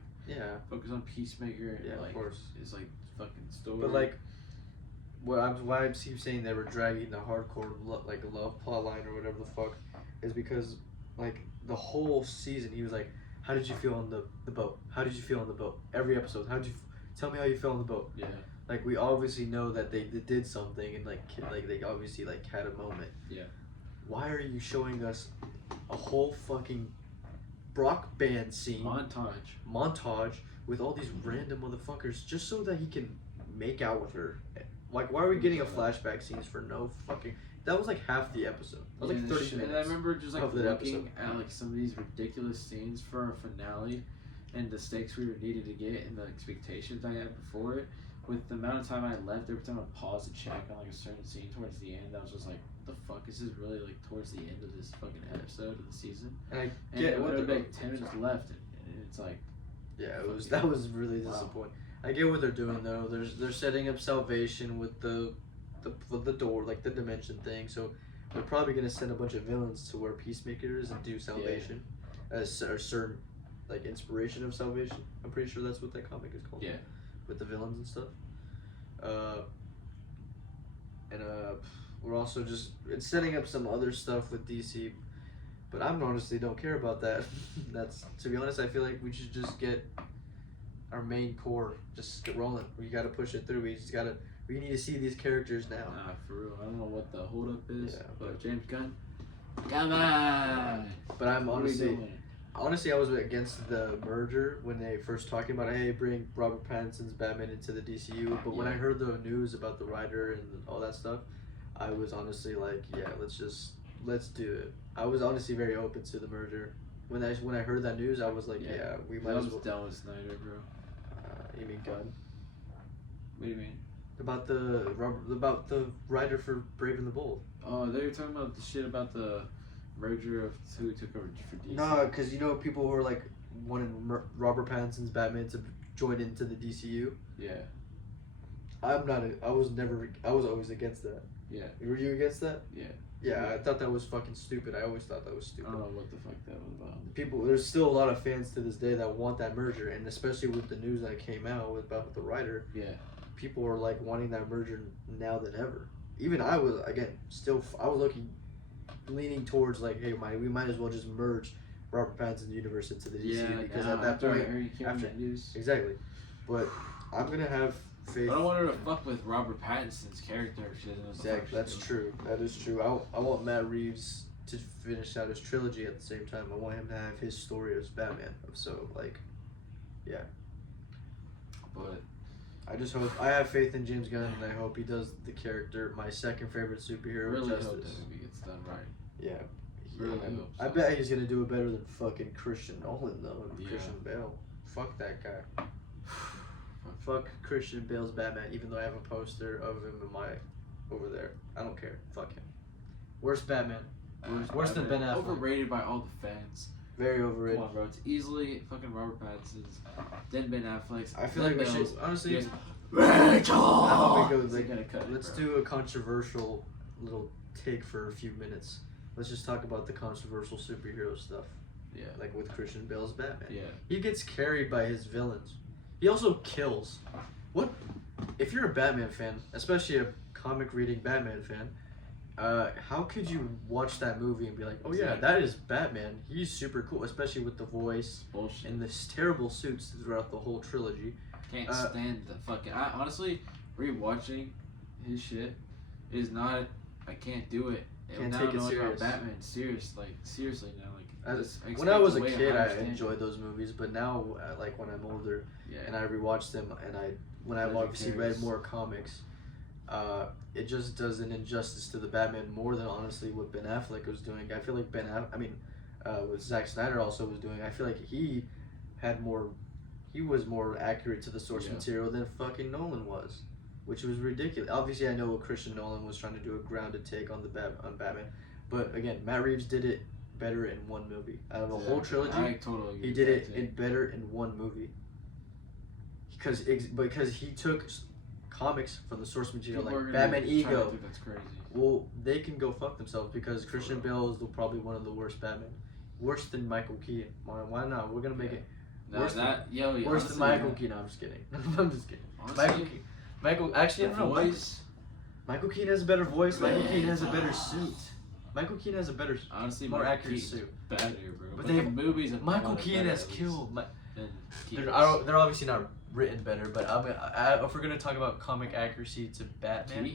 focus on Peacemaker. Yeah, like, of course. It's like fucking story. But like, why I keep saying they were dragging the hardcore like love plot line or whatever the fuck, is because like the whole season he was like, how did you feel on the boat? How did you feel on the boat? Every episode, tell me how you felt on the boat? Yeah. Like we obviously know that they did something and like they obviously like had a moment. Yeah. Why are you showing us a whole fucking rock band scene montage with all these random motherfuckers just so that he can make out with her? Like why are we getting a flashback scenes for no fucking? That was like half the episode. That was like 30 minutes. And I remember just like looking at like some of these ridiculous scenes for a finale, and the stakes we needed to get and the expectations I had before it. With the amount of time I left, every time I paused to check on like a certain scene towards the end, I was just like, "What the fuck is this really like towards the end of this fucking episode of the season?" And I get what they're like 10 minutes left, and it's like, that was really disappointing. I get what they're doing though. They're setting up Salvation with the door, like the dimension thing. So they're probably gonna send a bunch of villains to where Peacemaker is and do Salvation, as a certain like inspiration of Salvation. I'm pretty sure that's what that comic is called. Yeah. With the villains and stuff. We're also it's setting up some other stuff with DC, but I honestly don't care about that. That's, to be honest, I feel like we should just get our main core, just get rolling. We gotta push it through. We need to see these characters now. Nah, for real. I don't know what the hold up is, Yeah, but James Gunn, come on. But I'm honestly, I was against the merger when they first talking about, hey, bring Robert Pattinson's Batman into the DCU. But when I heard the news about the writer and all that stuff, I was honestly like, yeah, let's do it. I was honestly very open to the merger. When I heard that news, I was like, yeah we might as well. Done with Snyder, bro. You mean Gunn? What do you mean? About the writer for Brave and the Bold. Oh, they were talking about the shit about the merger of who took over for DC. No, because people who were like wanting Robert Pattinson's Batman to join into the DCU. Yeah. I was always against that. Yeah. Were you against that? Yeah. Yeah, I thought that was fucking stupid. I always thought that was stupid. I don't know what the fuck that was about. There's still a lot of fans to this day that want that merger, and especially with the news that came out about the writer. Yeah. People are like wanting that merger now than ever. Even I was leaning towards like, hey, we might as well just merge Robert Pattinson's universe into the DCU because at that point, after news. Exactly, but I'm gonna have faith. I don't want her to fuck with Robert Pattinson's character if she doesn't know. Exactly, that's true. That is true. I want Matt Reeves to finish out his trilogy at the same time. I want him to have his story as Batman. So like, yeah. But I just hope I have faith in James Gunn, and I hope he does the character, my second favorite superhero, really justice. hope that movie gets done right. Yeah. Really hope so. I bet he's gonna do it better than fucking Christian Nolan though. Yeah. Christian Bale. Fuck that guy. Fuck Christian Bale's Batman. Even though I have a poster of him in my over there, I don't care. Fuck him. Worst Batman. Worse than Ben Affleck. Overrated by all the fans. Very overrated. Come on, bro. It's easily fucking Robert Pattinson's, then Ben Affleck's. I feel like we should honestly. Rachel. How about we go? Like, Gonna cut let's it, do a controversial little take for a few minutes. Let's just talk about the controversial superhero stuff. Yeah. Like with Christian Bale's Batman. Yeah. He gets carried by his villains. He also kills. What? If you're a Batman fan, especially a comic reading Batman fan, how could you watch that movie and be like, oh yeah, that is Batman. He's super cool, especially with the voice Bullshit. and this terrible suits throughout the whole trilogy. Can't stand the fucking. Honestly, rewatching his shit is not. I can't do it. Can't now take it knowing serious. about Batman, seriously now. Like when I was a kid, I enjoyed those movies, but now, like when I'm older, and I rewatch them, and when I've obviously read more comics, it just does an injustice to the Batman more than honestly what Ben Affleck was doing. I feel like what Zack Snyder also was doing. I feel like he was more accurate to the source material than fucking Nolan was, which was ridiculous. Obviously, I know what Christian Nolan was trying to do a grounded take on Batman, but again, Matt Reeves did it better in one movie. Out of the whole trilogy, I totally agree. He did it better in one movie. Because he took comics from the source material, like Batman Ego. That's crazy. Well, they can go fuck themselves because Christian Bale is probably one of the worst Batman. Worse than Michael Keaton. Why not? We're gonna make it worse than Michael Keaton. No, I'm just kidding. I'm just kidding. Honestly, Actually, I don't know. Michael Keaton has a better voice. Michael Keaton has a better suit. Michael Keaton has a better, more accurate suit. Better, bro. But the movies. Michael Keaton has killed. They're obviously not written better, but if we're gonna talk about comic accuracy to Batman,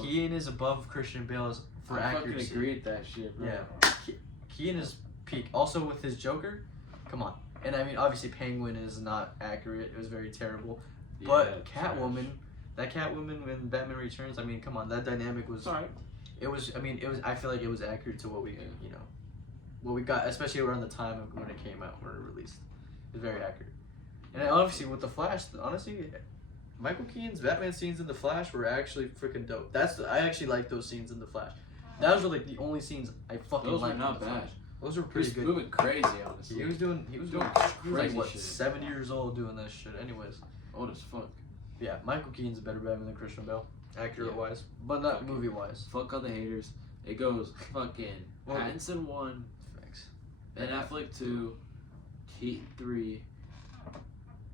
Keaton is above Christian Bale for accuracy. I fucking agree with that shit, bro. Yeah, Keaton is peak. Also with his Joker, come on. And I mean, obviously Penguin is not accurate. It was very terrible. Yeah, but Catwoman, when Batman Returns, I mean, come on, that dynamic was. Sorry. It was. I feel like it was accurate to what we, what we got, especially around the time of when it came out, when it released. It was very accurate. And obviously with the Flash, honestly, Michael Keaton's Batman scenes in the Flash were actually freaking dope. I actually like those scenes in the Flash. Those were like the only scenes I fucking liked. Those were not bad. Those were pretty good. Moving crazy, honestly. He was like what, 7 years old doing that shit. Anyways, old as fuck. Yeah, Michael Keaton's a better Batman than Christian Bale, accurate wise, but not movie wise. Fuck all the haters. It goes fucking Pattinson 1, Ben Affleck 2, Keaton 3.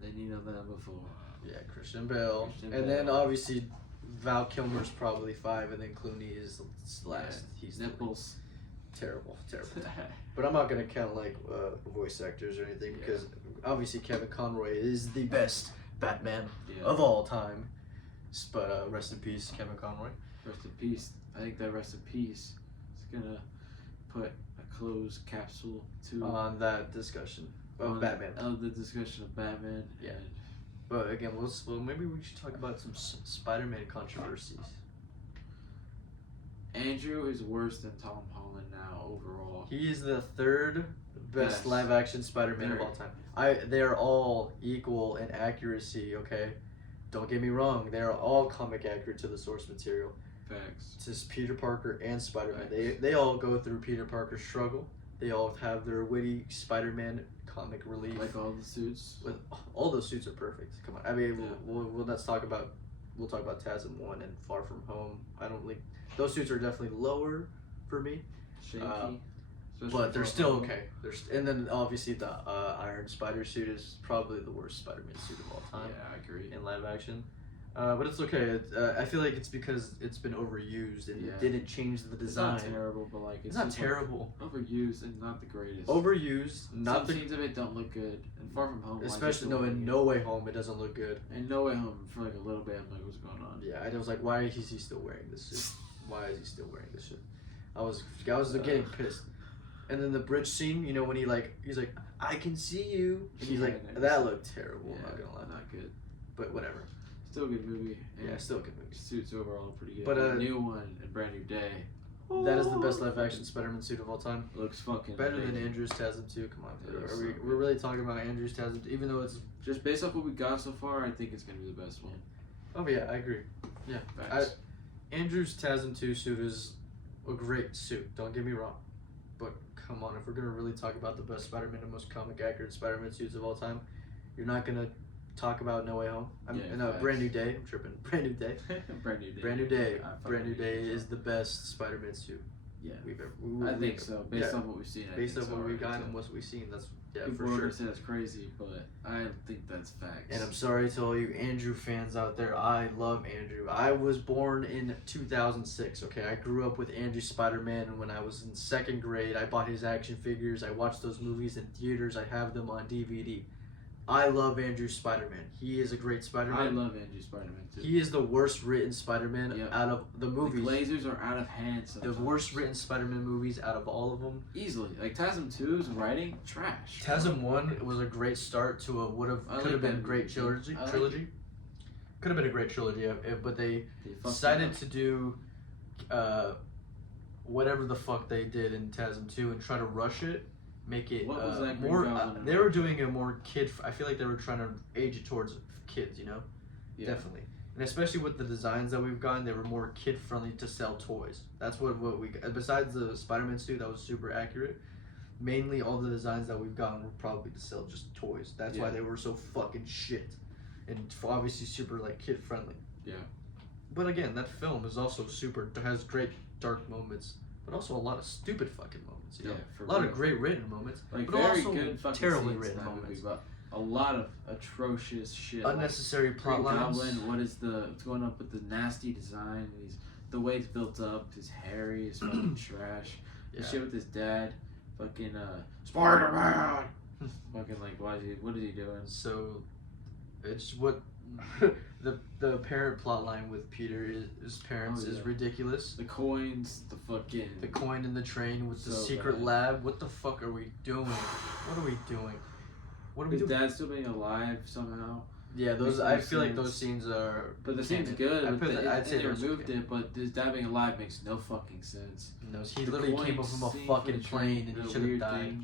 Then them before. Yeah, Christian Bale. Then obviously Val Kilmer's probably 5, and then Clooney is last. He's nipples. Terrible. But I'm not gonna count like voice actors or anything because obviously Kevin Conroy is the best Batman of all time. But rest in peace, Kevin Conroy. Rest in peace. I think that rest in peace is gonna put a closed capsule on that discussion of Batman. Of the discussion of Batman. Yeah. But again, maybe we should talk about some Spider-Man controversies. Andrew is worse than Tom Holland now overall. He is the third best live-action Spider-Man of all time. They are all equal in accuracy. Okay, don't get me wrong. They are all comic accurate to the source material. Facts. Just Peter Parker and Spider-Man. They all go through Peter Parker's struggle. They all have their witty Spider-Man comic relief. Like all the suits. All those suits are perfect. Come on. I mean, let's talk about we'll talk about TASM 1 and Far From Home. I don't think those suits are definitely lower for me. Shaky. But they're still okay. And then obviously the Iron Spider suit is probably the worst Spider-Man suit of all time. Yeah, I agree. In live action. But it's okay. I feel like it's because it's been overused and it didn't change the design. It's not terrible, but like it's not terrible. Like, overused and not the greatest. Overused, not some scenes of it don't look good. And Far From Home, especially in No Way Home, it doesn't look good. In No Way Home, for like a little bit, I'm like, what's going on? Yeah, I was like, why is he still wearing this suit? Why is he still wearing this shit? I was getting pissed. And then the bridge scene, you know, when he's like, I can see you. And he's like, that looked terrible. Yeah, I'm not gonna lie. Not good. But whatever. Still a good movie. Yeah, still a good movie. Suits overall pretty good. But a new one, A Brand New Day. That is the best live action Spider-Man suit of all time. Looks fucking better amazing. than Andrew's TASM 2. Come on, we're really talking about Andrew's TASM 2, even though it's just based off what we got so far. I think it's gonna be the best one. Oh yeah, I agree. Yeah, Andrew's TASM 2 suit is a great suit. Don't get me wrong, but come on, if we're gonna really talk about the best Spider-Man and most comic accurate Spider-Man suits of all time, you're not gonna talk about No Way Home. Brand New Day. I'm tripping. Brand New Day. Brand New Day. Brand New Day. Brand New Day is the best Spider-Man suit. Yeah, we've ever. I think so. Based on what we've seen. Based on what we've gotten and what we've seen, that's people for sure. Say that's crazy, but I think that's facts. And I'm sorry to all you Andrew fans out there. I love Andrew. I was born in 2006. Okay, I grew up with Andrew Spider-Man when I was in 2nd grade. I bought his action figures. I watched those movies in theaters. I have them on DVD. I love Andrew Spider-Man. He is a great Spider-Man. I love Andrew Spider-Man too. He is the worst written Spider-Man out of the movies. The lasers are out of hand sometimes. The worst written Spider-Man movies out of all of them. Easily. Like TASM 2's writing, trash. TASM 1 was a great start to a could have been a great trilogy. Could have been a great trilogy, but they decided to do whatever the fuck they did in TASM 2 and try to rush it. Make it more. They were doing a more kid. I feel like they were trying to age it towards kids. You know, definitely, and especially with the designs that we've gotten, they were more kid friendly to sell toys. That's what we. Besides the Spider-Man suit, that was super accurate. Mainly, all the designs that we've gotten were probably to sell just toys. That's why they were so fucking shit, and obviously super like kid friendly. Yeah. But again, that film is also has great dark moments, but also a lot of stupid fucking moments. You know? A lot of great written moments, like but very also good fucking terribly written moments. But a lot of atrocious shit. Unnecessary plot lines. What's going up with the nasty design? The way it's built up. His Harry is fucking trash. The shit with his dad, fucking Spider-Man. Fucking like, what is he doing? So, it's what. the parent plot line with Peter his parents is ridiculous. The coins, the coin in the train with the secret lab. What the fuck are we doing? What are we doing? His dad still being alive somehow. Yeah, those I feel like those scenes are. But the scene's good. I'd say they removed it, but his dad being alive makes no fucking sense. No, he literally came up from a fucking plane and he should have died.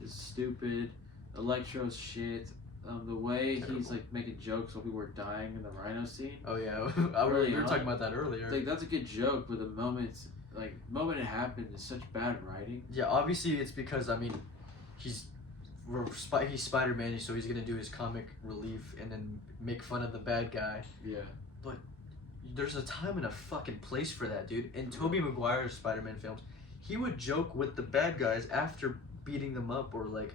It's stupid. Electro's shit. The way he's like making jokes while people were dying in the Rhino scene. Oh yeah, we were talking about that earlier. Like that's a good joke, but the moment it happened is such bad writing. Yeah, obviously it's because he's Spider-Man, so he's gonna do his comic relief and then make fun of the bad guy. Yeah. But there's a time and a fucking place for that, dude. In Tobey Maguire's Spider-Man films, he would joke with the bad guys after beating them up or like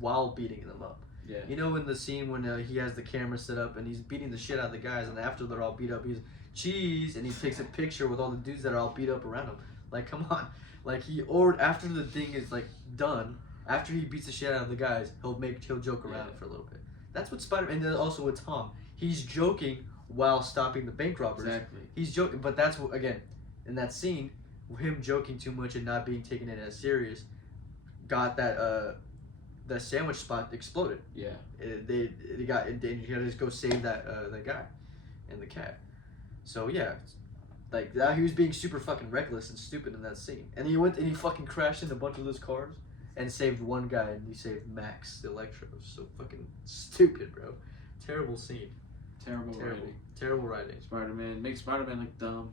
while beating them up. Yeah. You know, in the scene when he has the camera set up and he's beating the shit out of the guys, and after they're all beat up, he's cheese, and he takes a picture with all the dudes that are all beat up around him. Like, come on. Like, after the thing is like done, after he beats the shit out of the guys, he'll joke around it for a little bit. That's what Spider-Man. And then also with Tom, he's joking while stopping the bank robbers. Exactly. He's joking, but that's what, again, in that scene, him joking too much and not being taken in as serious, got that the sandwich spot exploded. Yeah. They got in danger. He had to just go save that guy and the cat. So yeah, like that, he was being super fucking reckless and stupid in that scene. And he went and he fucking crashed into a bunch of those cars and saved one guy, and he saved Max, the Electro. So fucking stupid, bro. Terrible scene. Terrible writing. Terrible writing. Spider-Man makes Spider-Man look dumb.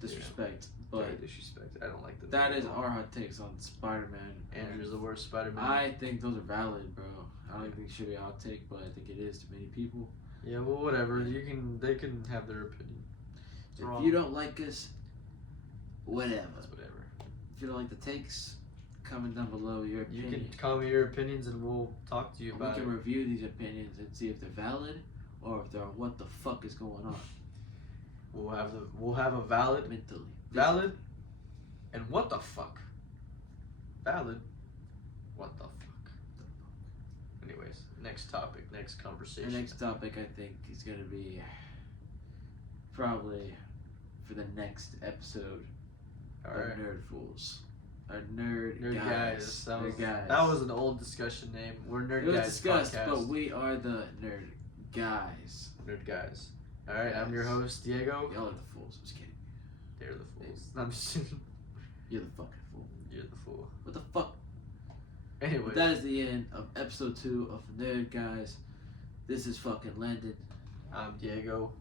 Disrespect. But disrespect. I don't like that. That is our hot takes on Spider-Man. Andrew's the worst Spider-Man. I think those are valid, bro. I don't think it should be a hot take, but I think it is to many people. Yeah, well, whatever. They can have their opinion. It's If wrong. you don't like us, whatever. That's whatever. If you don't like the takes, comment down below your You opinion. can comment your opinions and we'll talk to you We about can it. review these opinions and see if they're valid or if they're what the fuck is going on We'll have a valid, mentally. valid, and what the fuck. Valid, what the fuck. Anyways, next topic, next conversation. The next topic I think is gonna be probably for the next episode All of right. Nerd Fools. Our nerd Guys. Nerd guys. That was an old discussion name. We're Nerd It was Guys discussed, podcast. but we are the Nerd Guys. Nerd Guys. All right, I'm your host Diego. Y'all are the fools. I'm just kidding. They're the fools. I'm just You're the fucking fool. You're the fool. What the fuck? Anyway, But that is the end of episode 2 of Nerd Guys. This is fucking Landon. I'm Diego.